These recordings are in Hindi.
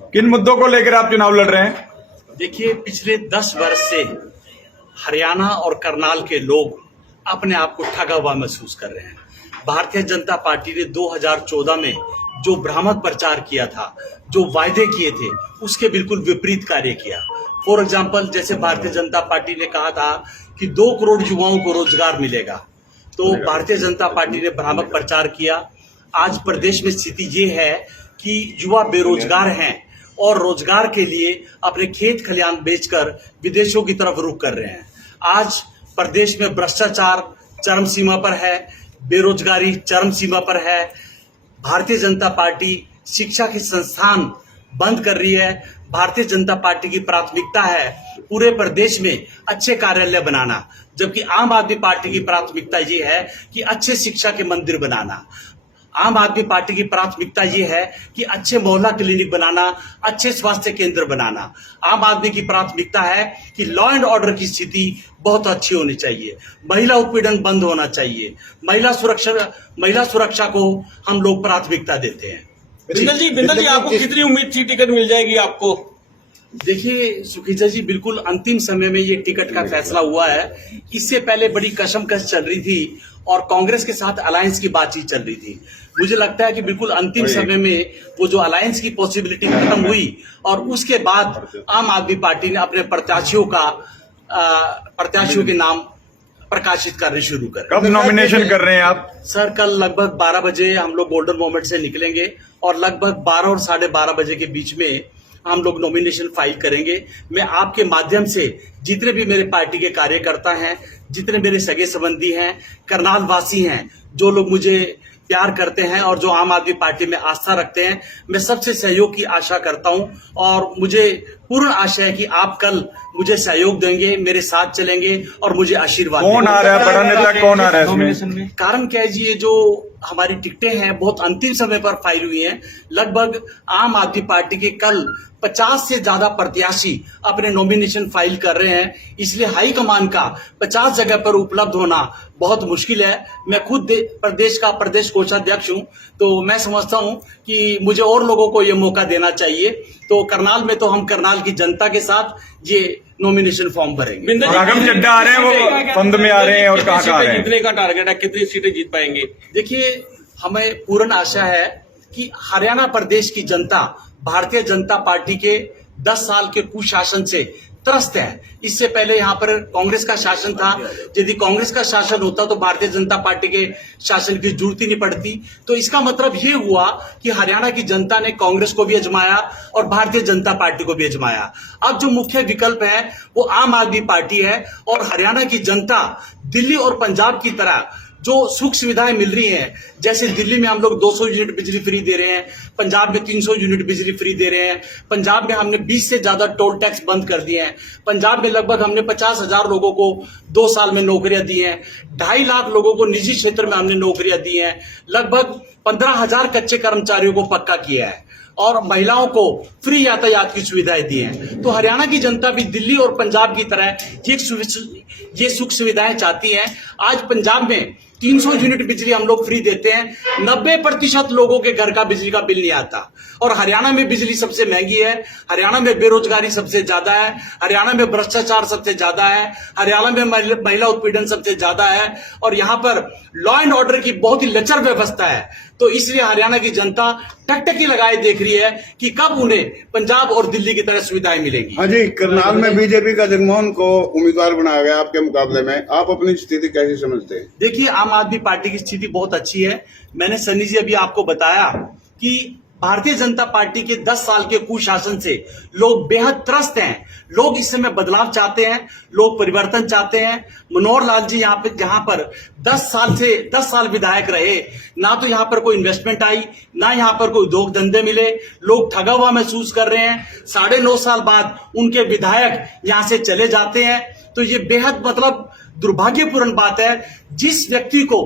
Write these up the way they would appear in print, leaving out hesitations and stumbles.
किन मुद्दों को लेकर आप चुनाव लड़ रहे हैं? देखिए, पिछले 10 वर्ष से हरियाणा और करनाल के लोग अपने आप को ठगा हुआ महसूस कर रहे हैं। भारतीय जनता पार्टी ने 2014 में जो भ्रामक प्रचार किया था, जो वायदे किए थे, उसके बिल्कुल विपरीत कार्य किया। फॉर एग्जाम्पल, जैसे भारतीय जनता पार्टी ने कहा था कि 2 करोड़ युवाओं को रोजगार मिलेगा, तो भारतीय जनता पार्टी ने भ्रामक प्रचार किया। आज प्रदेश में स्थिति ये है कि युवा बेरोजगार हैं और रोजगार के लिए अपने खेत खलिहान बेचकर विदेशों की तरफ रुख कर रहे हैं। आज प्रदेश में भ्रष्टाचार चरम सीमा पर है, बेरोजगारी चरम सीमा पर है। भारतीय जनता पार्टी शिक्षा के संस्थान बंद कर रही है। भारतीय जनता पार्टी की प्राथमिकता है पूरे प्रदेश में अच्छे कार्यालय बनाना, जबकि आम आदमी पार्टी की प्राथमिकता ये है कि अच्छे शिक्षा के मंदिर बनाना। आम आदमी पार्टी की प्राथमिकता ये है कि अच्छे मोहल्ला क्लिनिक बनाना, अच्छे स्वास्थ्य केंद्र बनाना। आम आदमी की प्राथमिकता है कि लॉ एंड ऑर्डर की स्थिति बहुत अच्छी होनी चाहिए, महिला उत्पीड़न बंद होना चाहिए, महिला सुरक्षा को हम लोग प्राथमिकता देते हैं। बिंदल जी, आपको कितनी उम्मीद थी टिकट मिल जाएगी आपको? देखिए सुखीजा जी, बिल्कुल अंतिम समय में ये टिकट का फैसला हुआ है। इससे पहले बड़ी कशमकश चल रही थी और कांग्रेस के साथ अलायंस की बातचीत चल रही थी। मुझे लगता है कि बिल्कुल अंतिम समय में वो जो अलायंस की पॉसिबिलिटी खत्म हुई और उसके बाद आम आदमी पार्टी ने अपने प्रत्याशियों के नाम प्रकाशित करने शुरू कर। कब नॉमिनेशन कर रहे हैं आप? सर, कल लगभग 12 बजे हम लोग गोल्डन मोमेंट से निकलेंगे और लगभग 12 और 12:30 बजे के बीच में हम लोग नॉमिनेशन फाइल करेंगे। मैं आपके माध्यम से जितने भी मेरे पार्टी के कार्यकर्ता हैं, जितने मेरे सगे संबंधी हैं, करनाल वासी हैं, जो लोग मुझे प्यार करते हैं और जो आम आदमी पार्टी में आस्था रखते हैं, मैं सबसे सहयोग की आशा करता हूं और मुझे पूर्ण आशा है कि आप कल मुझे सहयोग देंगे, मेरे साथ चलेंगे और मुझे आशीर्वाद देंगे। कौन आ रहा है? बड़ा नेता कौन आ रहा है इसमें? कारण क्या है जी, ये जो हमारी टिकटें हैं बहुत अंतिम समय पर फाइल हुई हैं। लगभग आम आदमी पार्टी के कल 50 से ज्यादा प्रत्याशी अपने नॉमिनेशन फाइल कर रहे हैं, इसलिए हाईकमान का 50 जगह पर उपलब्ध होना बहुत मुश्किल है। मैं खुद प्रदेश का प्रदेश कोषाध्यक्ष हूं, तो मैं समझता हूं कि मुझे और लोगों को ये मौका देना चाहिए। तो करनाल में तो हम करनाल की जनता के साथ ये नॉमिनेशन फॉर्म भरेंगे। राघव चड्ढा आ रहे हैं, वो फंद में आ रहे हैं और कहाँ आ रहे हैं? कितने का टारगेट है, कितनी सीटें जीत पाएंगे? देखिए, हमें पूर्ण आशा है कि हरियाणा प्रदेश की जनता भारतीय जनता पार्टी के 10 साल के कुशासन से त्रस्त है। इससे पहले यहाँ पर कांग्रेस का शासन था। यदि कांग्रेस का शासन होता तो भारतीय जनता पार्टी के शासन की जरूरत ही नहीं पड़ती। तो इसका मतलब ये हुआ कि हरियाणा की जनता ने कांग्रेस को भी आजमाया और भारतीय जनता पार्टी को भी आजमाया। अब जो मुख्य विकल्प है वो आम आदमी पार्टी है और हरियाणा की जनता दिल्ली और पंजाब की तरह जो सुख सुविधाएं मिल रही हैं, जैसे दिल्ली में हम लोग 200 यूनिट बिजली फ्री दे रहे हैं, पंजाब में 300 यूनिट बिजली फ्री दे रहे हैं, पंजाब में हमने 20 से ज्यादा टोल टैक्स बंद कर दिए हैं, पंजाब में लगभग हमने 50,000 लोगों को 2 साल में नौकरियां दी हैं, 2.5 लाख लोगों को निजी क्षेत्र में हमने नौकरियां दी हैं, लगभग 15,000 कच्चे कर्मचारियों को पक्का किया है और महिलाओं को फ्री यातायात की सुविधाएं दी हैं। तो हरियाणा की जनता भी दिल्ली और पंजाब की तरह ये सुख सुविधाएं चाहती है। आज पंजाब में 300 यूनिट बिजली हम लोग फ्री देते हैं, 90% लोगों के घर का बिजली का बिल नहीं आता। और हरियाणा में बिजली सबसे महंगी है, हरियाणा में बेरोजगारी सबसे ज्यादा है, हरियाणा में भ्रष्टाचार सबसे ज्यादा है, हरियाणा में महिला उत्पीड़न सबसे ज्यादा है और यहाँ पर लॉ एंड ऑर्डर की बहुत ही लचर व्यवस्था है। तो इसलिए हरियाणा की जनता टकटकी लगाए देख रही है कि कब उन्हें पंजाब और दिल्ली की तरह सुविधाएं मिलेंगी। हाँ जी, करनाल में बीजेपी का जगमोहन को उम्मीदवार बनाया गया आपके मुकाबले में, आप अपनी स्थिति कैसे समझते हैं? देखिए, आम आदमी पार्टी की स्थिति बहुत अच्छी है। मैंने सन्नी जी अभी आपको बताया कि भारतीय जनता पार्टी के 10 साल के कुशासन से लोग बेहद त्रस्त हैं। लोग इस समय बदलाव चाहते हैं, लोग परिवर्तन चाहते हैं। मनोहर लाल जी जहां पर 10 साल विधायक रहे, ना तो यहां पर कोई इन्वेस्टमेंट आई, ना यहां पर कोई उद्योग धंधे मिले, लोग ठगा हुआ महसूस कर रहे हैं। 9.5 साल बाद उनके विधायक यहां से चले जाते हैं, तो ये बेहद दुर्भाग्यपूर्ण बात है। जिस व्यक्ति को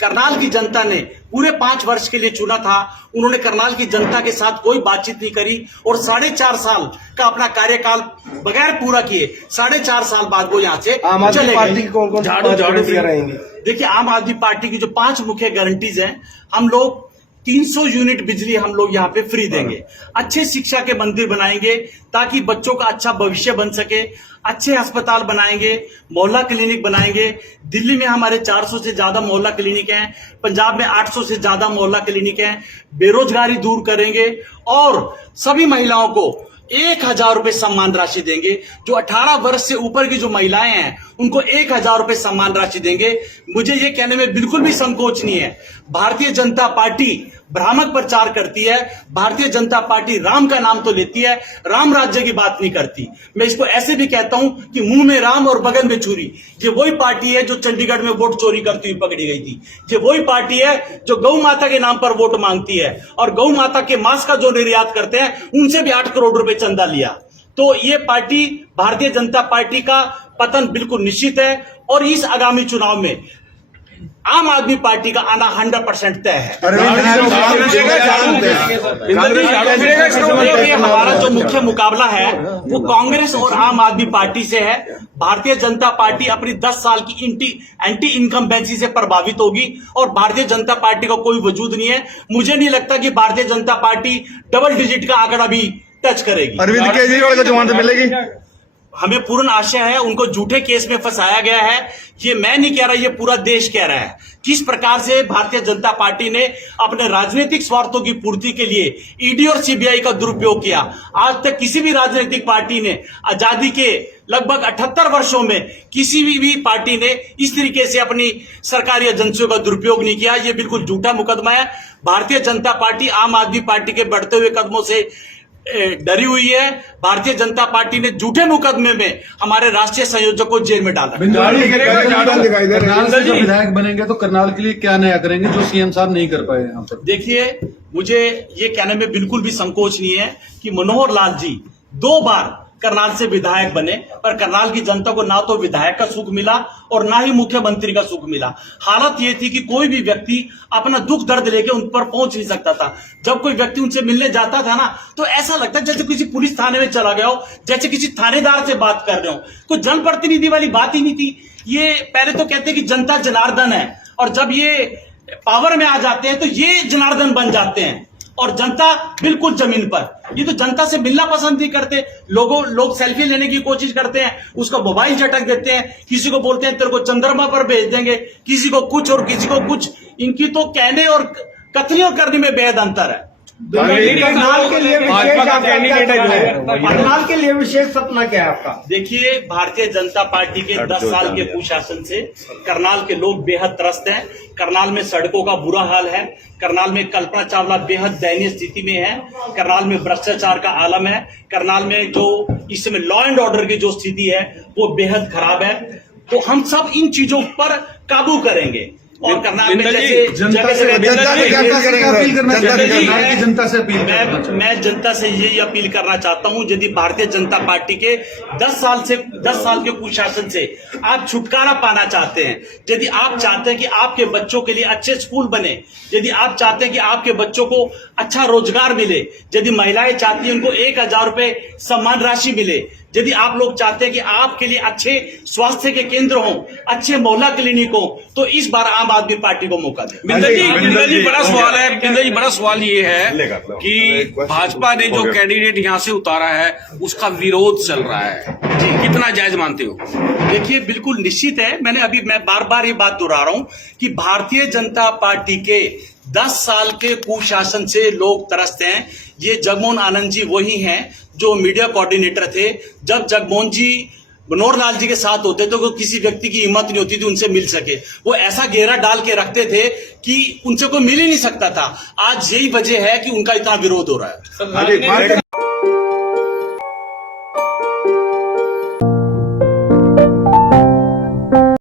करनाल की जनता ने पूरे 5 वर्ष के लिए चुना था, उन्होंने करनाल की जनता के साथ कोई बातचीत नहीं करी और 4.5 साल का अपना कार्यकाल बगैर पूरा किए 4.5 साल बाद वो यहाँ से चले गए। देखिए, आम आदमी पार्टी की जो 5 मुख्य गारंटीज हैं, हम लोग 300 यूनिट बिजली हम लोग यहाँ पे फ्री देंगे। अच्छे शिक्षा के मंदिर बनाएंगे ताकि बच्चों का अच्छा भविष्य बन सके। अच्छे अस्पताल बनाएंगे, मोहल्ला क्लिनिक बनाएंगे। दिल्ली में हमारे 400 से ज्यादा मोहल्ला क्लिनिक हैं, पंजाब में 800 से ज्यादा मोहल्ला क्लिनिक हैं। बेरोजगारी दूर करेंगे और सभी महिलाओं को 1000 रुपए सम्मान राशि देंगे। जो 18 वर्ष से ऊपर की जो महिलाएं हैं उनको 1000 रुपए सम्मान राशि देंगे। मुझे ये कहने में बिल्कुल भी संकोच नहीं है, भारतीय जनता पार्टी भ्रामक प्रचार करती है। भारतीय जनता पार्टी राम का नाम तो लेती है, राम राज्य की बात नहीं करती। मैं इसको ऐसे भी कहता हूं कि मुंह में राम और बगल में छुरी। ये वही पार्टी है जो चंडीगढ़ में वोट चोरी करती हुई पकड़ी गई थी। ये वही पार्टी है जो गौ माता के नाम पर वोट मांगती है और गौ माता के मांस का जो निर्यात करते हैं उनसे भी 8 करोड़ रुपए चंदा लिया। तो ये पार्टी, भारतीय जनता पार्टी का पतन बिल्कुल निश्चित है और इस आगामी चुनाव में आम आदमी पार्टी का आना 100% तय है। हमारा जो मुख्य मुकाबला है वो कांग्रेस और आम आदमी पार्टी से है। भारतीय जनता पार्टी अपनी 10 साल की एंटी इनकम्बेंसी से प्रभावित होगी और भारतीय जनता पार्टी का कोई वजूद नहीं है। मुझे नहीं लगता कि Bharatiya Janata party double digit का आंकड़ा भी टच करेगी। अरविंद केजरीवाल को जमानत मिलेगी? हमें पूर्ण आशा है। उनको झूठे केस में फंसाया गया है। ये मैं नहीं कह रहा, ये पूरा देश कह रहा है। किस प्रकार से भारतीय जनता पार्टी ने अपने राजनीतिक स्वार्थों की पूर्ति के लिए ईडी और सीबीआई का दुरुपयोग किया। आज तक किसी भी राजनीतिक पार्टी ने आजादी के लगभग 78 वर्षों में किसी भी पार्टी ने इस तरीके से अपनी सरकारी एजेंसियों का दुरुपयोग नहीं किया। ये बिल्कुल झूठा मुकदमा है। भारतीय जनता पार्टी आम आदमी पार्टी के बढ़ते हुए कदमों से डरी हुई है। भारतीय जनता पार्टी ने झूठे मुकदमे में हमारे राष्ट्रीय संयोजक को जेल में डाला। करनाल से जो विधायक बनेंगे तो करनाल के लिए क्या नया करेंगे जो सीएम साहब नहीं कर पाए यहाँ पर? देखिए, मुझे ये कहने में बिल्कुल भी संकोच नहीं है कि मनोहर लाल जी 2 बार करनाल से विधायक बने पर करनाल की जनता को ना तो विधायक का सुख मिला और ना ही मुख्यमंत्री का सुख मिला। हालत ये थी कि कोई भी व्यक्ति अपना दुख दर्द लेके उन पर पहुंच नहीं सकता था। जब कोई व्यक्ति उनसे मिलने जाता था ना तो ऐसा लगता जैसे किसी पुलिस थाने में चला गया हो, जैसे किसी थानेदार से बात कर रहे हो। कोई जनप्रतिनिधि वाली बात ही नहीं थी। ये पहले तो कहते कि जनता जनार्दन है और जब ये पावर में आ जाते हैं तो ये जनार्दन बन जाते हैं और जनता बिल्कुल जमीन पर। ये तो जनता से मिलना पसंद नहीं करते। लोग सेल्फी लेने की कोशिश करते हैं, उसका मोबाइल झटक देते हैं, किसी को बोलते हैं तेरे को चंद्रमा पर भेज देंगे, किसी को कुछ और किसी को कुछ। इनकी तो कहने और कथनी और करने में बेहद अंतर है। करनाल के लिए विशेष सपना क्या है आपका? देखिए, भारतीय जनता पार्टी के 10 साल के कुशासन से करनाल के लोग बेहद त्रस्त हैं। करनाल में सड़कों का बुरा हाल है। करनाल में कल्पना चावला बेहद दयनीय स्थिति में है। करनाल में भ्रष्टाचार का आलम है। करनाल में जो इस समय लॉ एंड ऑर्डर की जो स्थिति है वो बेहद खराब है। तो हम सब इन चीजों पर काबू करेंगे और करनाल में जैसे मैं जनता से यही अपील करना चाहता हूं, यदि भारतीय जनता पार्टी के 10 साल के कुशासन से आप छुटकारा पाना चाहते हैं, यदि आप चाहते हैं कि आपके बच्चों के लिए अच्छे स्कूल बने, यदि आप चाहते हैं कि आपके बच्चों को अच्छा रोजगार मिले, यदि महिलाएं चाहती हैं उनको 1000 रुपए सम्मान राशि मिले, यदि आप लोग चाहते हैं कि आपके लिए अच्छे स्वास्थ्य के केंद्र हों, अच्छे मोहल्ला क्लिनिक हो, तो इस बार आम आदमी पार्टी को मौका दें। बिंदल जी बड़ा सवाल है। बिंदल जी बड़ा सवाल ये है कि भाजपा ने जो कैंडिडेट यहाँ से उतारा है उसका विरोध चल रहा है, कितना जायज मानते हो? देखिए, बिल्कुल निश्चित है। मैं बार बार ये बात दोहरा रहा हूं कि भारतीय जनता पार्टी के 10 साल के कुशासन से लोग त्रस्त हैं। ये जगमोहन आनंद जी वही हैं जो मीडिया कोऑर्डिनेटर थे। जब जगमोहन जी मनोहर लाल जी के साथ होते तो किसी व्यक्ति की हिम्मत नहीं होती थी उनसे मिल सके। वो ऐसा घेरा डाल के रखते थे कि उनसे कोई मिल ही नहीं सकता था। आज यही वजह है कि उनका इतना विरोध हो रहा है।